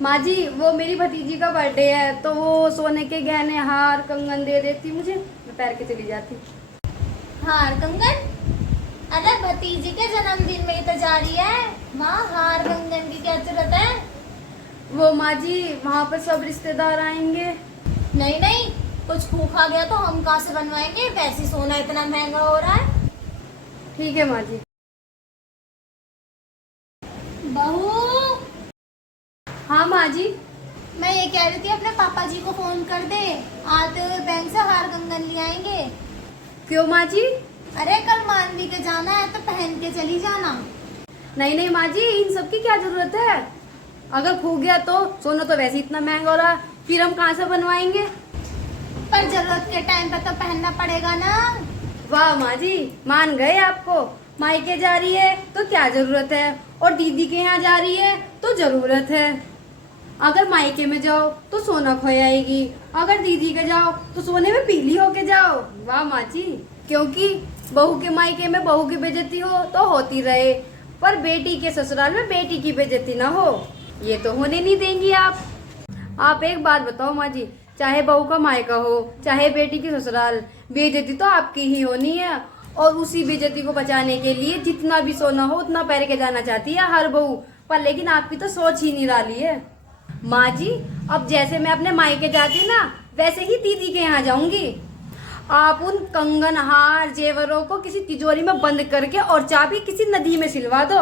माँ जी वो मेरी भतीजी का बर्थडे है तो वो सोने के गहने हार कंगन दे देती मुझे, मैं पैर के चली जाती। हार कंगन? अरे भतीजी के जन्मदिन में ही तो जा रही है माँ, हार कंगन की क्या जरूरत है? वो माँ जी वहाँ पर सब रिश्तेदार आएंगे। नहीं नहीं, कुछ भूखा गया तो हम कहाँ से बनवाएंगे, वैसे सोना इतना महंगा हो रहा है। ठीक है माँ जी। बहू, हाँ माँ जी। मैं ये कह रही थी अपने पापा जी को फोन कर दे, आते हुए बैंक से हार कंगन ले आएंगे। क्यों माँ जी? अरे कल मानवी के जाना है तो पहन के चली जाना। नहीं नहीं माँ जी, इन सब की क्या जरूरत है? अगर खो गया तो सोना तो वैसे ही इतना महंगा हो रहा, फिर हम कहाँ से बनवाएंगे? पर जरूरत के टाइम पे तो पहनना पड़ेगा ना। वाह माँ जी, मान गए आपको। मायके जा रही है तो क्या जरूरत है, और दीदी के यहाँ जा रही है तो जरूरत है। अगर मायके में जाओ तो सोना खो आएगी, अगर दीदी के जाओ तो सोने में पीली होके जाओ। वाह माँ जी, क्योंकि बहू के मायके में बहू की बेइज्जती हो तो होती रहे, पर बेटी के ससुराल में बेटी की बेइज्जती ना हो, ये तो होने नहीं देंगी आप। आप एक बात बताओ माँ जी, चाहे बहू का मायका हो चाहे बेटी की ससुराल, बेइज्जती तो आपकी ही होनी है। और उसी बेइज्जती को बचाने के लिए जितना भी सोना हो उतना पहन के जाना चाहती है हर बहू, पर लेकिन आपकी तो सोच ही निराली है। माँ जी अब जैसे मैं अपने मायके जाती हूँ ना, वैसे ही दीदी के यहाँ जाऊंगी। आप उन कंगन हार जेवरों को किसी तिजोरी में बंद करके और चाबी किसी नदी में सिलवा दो।